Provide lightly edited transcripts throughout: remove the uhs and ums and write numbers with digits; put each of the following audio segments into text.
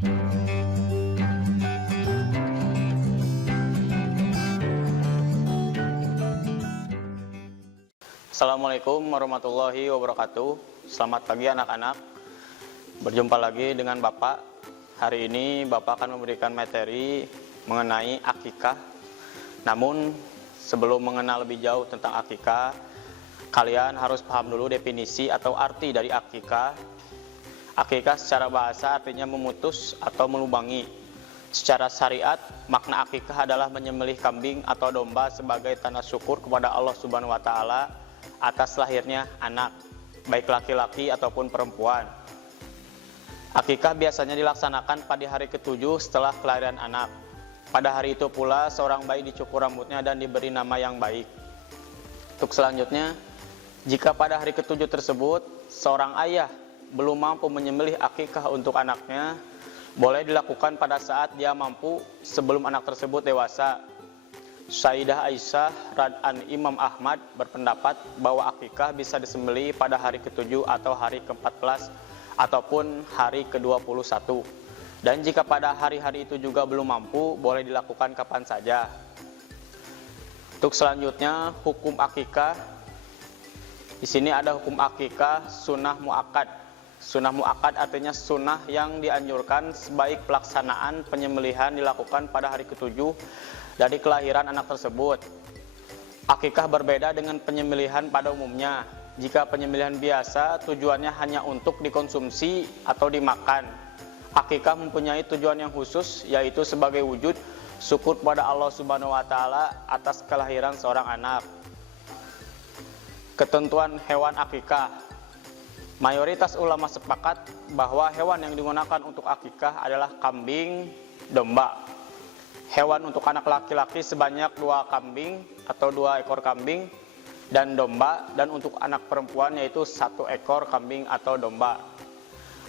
Assalamualaikum warahmatullahi wabarakatuh. Selamat pagi anak-anak. Berjumpa lagi dengan Bapak. Hari ini Bapak akan memberikan materi mengenai akikah. Namun sebelum mengenal lebih jauh tentang akikah, kalian harus paham dulu definisi atau arti dari akikah. Akikah secara bahasa artinya memutus atau melubangi. Secara syariat, makna akikah adalah menyembelih kambing atau domba sebagai tanda syukur kepada Allah Subhanahu wa taala atas lahirnya anak, baik laki-laki ataupun perempuan. Akikah biasanya dilaksanakan pada hari ke-7 setelah kelahiran anak. Pada hari itu pula seorang bayi dicukur rambutnya dan diberi nama yang baik. Untuk selanjutnya, jika pada hari ke-7 tersebut seorang ayah belum mampu menyembelih akikah untuk anaknya, boleh dilakukan pada saat dia mampu sebelum anak tersebut dewasa. Sayyidah Aisyah rad'an Imam Ahmad berpendapat bahwa akikah bisa disembelih pada hari ke-7 atau hari ke-14 ataupun hari ke-21. Dan jika pada hari-hari itu juga belum mampu, boleh dilakukan kapan saja. Untuk selanjutnya, hukum akikah. Di sini ada hukum akikah sunnah muakkad. Sunnah muakkad artinya sunnah yang dianjurkan sebaik pelaksanaan penyembelihan dilakukan pada hari ke-7 dari kelahiran anak tersebut. Akikah berbeda dengan penyembelihan pada umumnya. Jika penyembelihan biasa tujuannya hanya untuk dikonsumsi atau dimakan, akikah mempunyai tujuan yang khusus, yaitu sebagai wujud syukur kepada Allah Subhanahu wa taala atas kelahiran seorang anak. Ketentuan hewan akikah. Mayoritas ulama sepakat bahwa hewan yang digunakan untuk akikah adalah kambing, domba. Hewan untuk anak laki-laki sebanyak 2 kambing atau 2 ekor kambing dan domba, dan untuk anak perempuan yaitu 1 ekor kambing atau domba.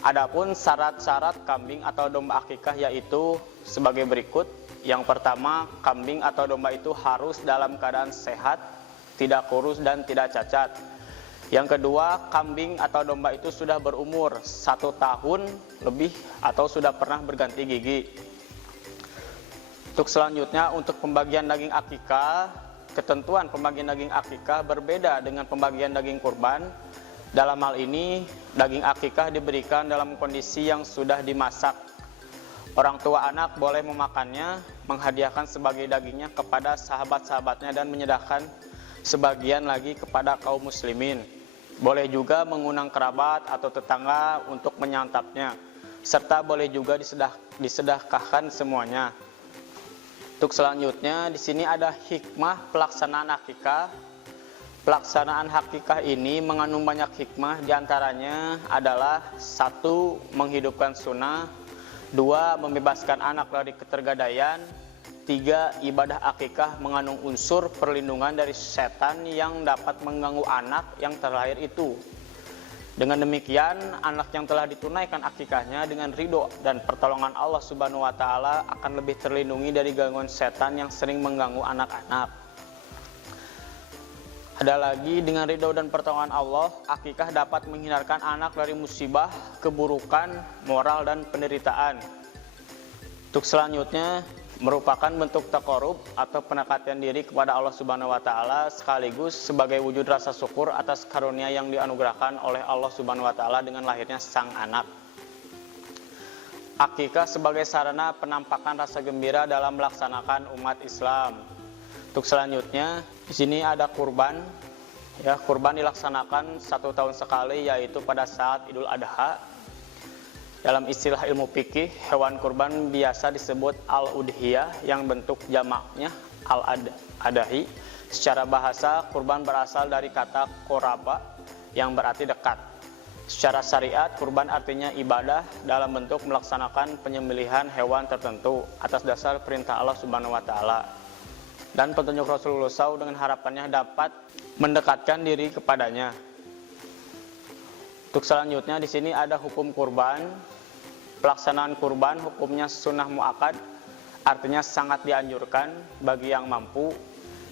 Adapun syarat-syarat kambing atau domba akikah yaitu sebagai berikut. Yang pertama, kambing atau domba itu harus dalam keadaan sehat, tidak kurus dan tidak cacat. Yang kedua, kambing atau domba itu sudah berumur 1 tahun lebih atau sudah pernah berganti gigi. Untuk selanjutnya, untuk pembagian daging akikah, ketentuan pembagian daging akikah berbeda dengan pembagian daging kurban. Dalam hal ini, daging akikah diberikan dalam kondisi yang sudah dimasak. Orang tua anak boleh memakannya, menghadiahkan sebagai dagingnya kepada sahabat-sahabatnya dan menyedahkan sebagian lagi kepada kaum muslimin. Boleh juga mengundang kerabat atau tetangga untuk menyantapnya, serta boleh juga disedekahkan semuanya. Untuk selanjutnya, di sini ada hikmah pelaksanaan akikah. Pelaksanaan akikah ini mengandung banyak hikmah, diantaranya adalah 1. Menghidupkan sunnah, 2. Membebaskan anak dari ketergadaian, 3. Ibadah akikah mengandung unsur perlindungan dari setan yang dapat mengganggu anak yang terlahir itu. Dengan demikian, anak yang telah ditunaikan akikahnya dengan ridho dan pertolongan Allah Subhanahu wa taala akan lebih terlindungi dari gangguan setan yang sering mengganggu anak-anak. Ada lagi, dengan ridho dan pertolongan Allah, akikah dapat menghindarkan anak dari musibah, keburukan, moral dan penderitaan. Untuk selanjutnya, merupakan bentuk taqarrub atau pendekatan diri kepada Allah Subhanahu wa taala sekaligus sebagai wujud rasa syukur atas karunia yang dianugerahkan oleh Allah Subhanahu wa taala dengan lahirnya sang anak. Akikah sebagai sarana penampakan rasa gembira dalam melaksanakan umat Islam. Untuk selanjutnya, di sini ada kurban. Ya, kurban dilaksanakan 1 tahun sekali, yaitu pada saat Idul Adha. Dalam istilah ilmu fikih, hewan kurban biasa disebut al-udhiyah yang bentuk jamaknya al-adahi. Secara bahasa, kurban berasal dari kata koraba yang berarti dekat. Secara syariat, kurban artinya ibadah dalam bentuk melaksanakan penyembelihan hewan tertentu atas dasar perintah Allah Subhanahu wa taala. Dan petunjuk Rasulullah SAW dengan harapannya dapat mendekatkan diri kepadanya. Untuk selanjutnya, di sini ada hukum kurban. Pelaksanaan kurban hukumnya sunnah muakkad, artinya sangat dianjurkan bagi yang mampu.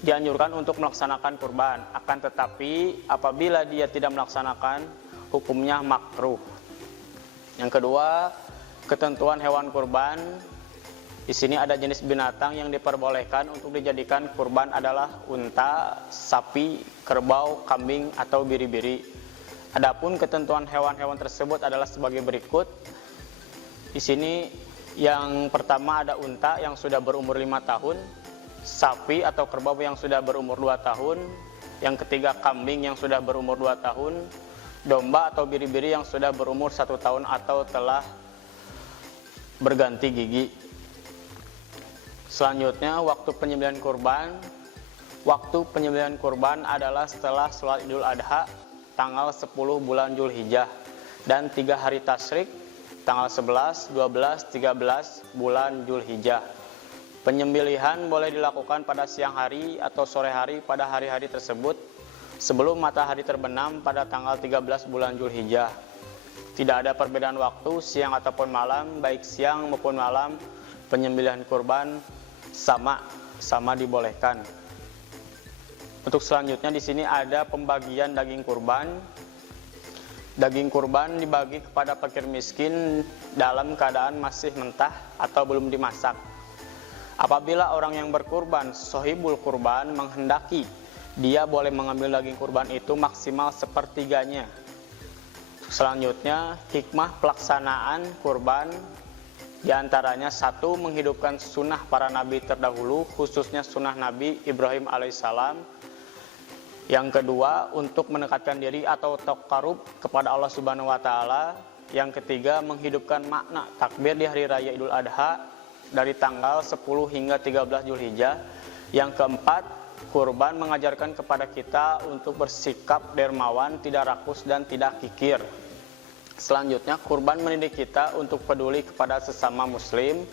Dianjurkan untuk melaksanakan kurban, akan tetapi apabila dia tidak melaksanakan, hukumnya makruh. Yang kedua, ketentuan hewan kurban. Di sini ada jenis binatang yang diperbolehkan untuk dijadikan kurban adalah unta, sapi, kerbau, kambing, atau biri-biri. Adapun ketentuan hewan-hewan tersebut adalah sebagai berikut. Di sini yang pertama ada unta yang sudah berumur 5 tahun, sapi atau kerbau yang sudah berumur 2 tahun, yang ketiga kambing yang sudah berumur 2 tahun, domba atau biri-biri yang sudah berumur 1 tahun atau telah berganti gigi. Selanjutnya waktu penyembelihan kurban. Waktu penyembelihan kurban adalah setelah sholat Idul Adha tanggal 10 bulan Zulhijjah dan 3 hari tasyrik tanggal 11, 12, 13 bulan Zulhijjah. Penyembelihan boleh dilakukan pada siang hari atau sore hari pada hari-hari tersebut sebelum matahari terbenam pada tanggal 13 bulan Zulhijjah. Tidak ada perbedaan waktu siang ataupun malam, baik siang maupun malam penyembelihan kurban sama dibolehkan. Untuk selanjutnya di sini ada pembagian daging kurban. Daging kurban dibagi kepada fakir miskin dalam keadaan masih mentah atau belum dimasak. Apabila orang yang berkurban, sohibul kurban, menghendaki, dia boleh mengambil daging kurban itu maksimal sepertiganya. Selanjutnya, hikmah pelaksanaan kurban diantaranya 1. Menghidupkan sunnah para nabi terdahulu, khususnya sunnah Nabi Ibrahim alaihissalam. Yang kedua, untuk mendekatkan diri atau taqarrub kepada Allah Subhanahu wa taala. Yang ketiga, menghidupkan makna takbir di hari raya Idul Adha dari tanggal 10 hingga 13 Zulhijjah. Yang keempat, kurban mengajarkan kepada kita untuk bersikap dermawan, tidak rakus dan tidak kikir. Selanjutnya, kurban mendidik kita untuk peduli kepada sesama muslim.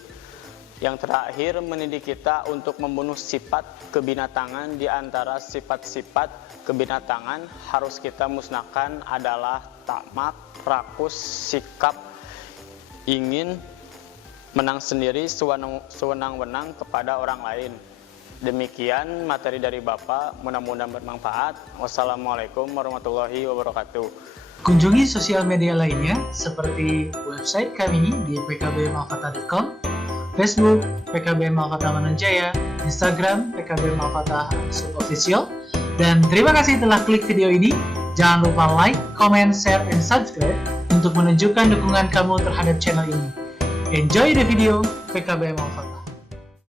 Yang terakhir, mendidik kita untuk membunuh sifat kebinatangan. Di antara sifat-sifat kebinatangan harus kita musnahkan adalah tamak, rakus, sikap ingin menang sendiri, sewenang-wenang kepada orang lain. Demikian materi dari Bapak, mudah-mudahan bermanfaat. Wassalamualaikum warahmatullahi wabarakatuh. Kunjungi sosial media lainnya seperti website kami di pkbmalfata.com, Facebook PKB Malfata Mananjaya, Instagram PKB Malfata _official. Dan terima kasih telah klik video ini. Jangan lupa like, comment, share, and subscribe untuk menunjukkan dukungan kamu terhadap channel ini. Enjoy the video PKB Malfata.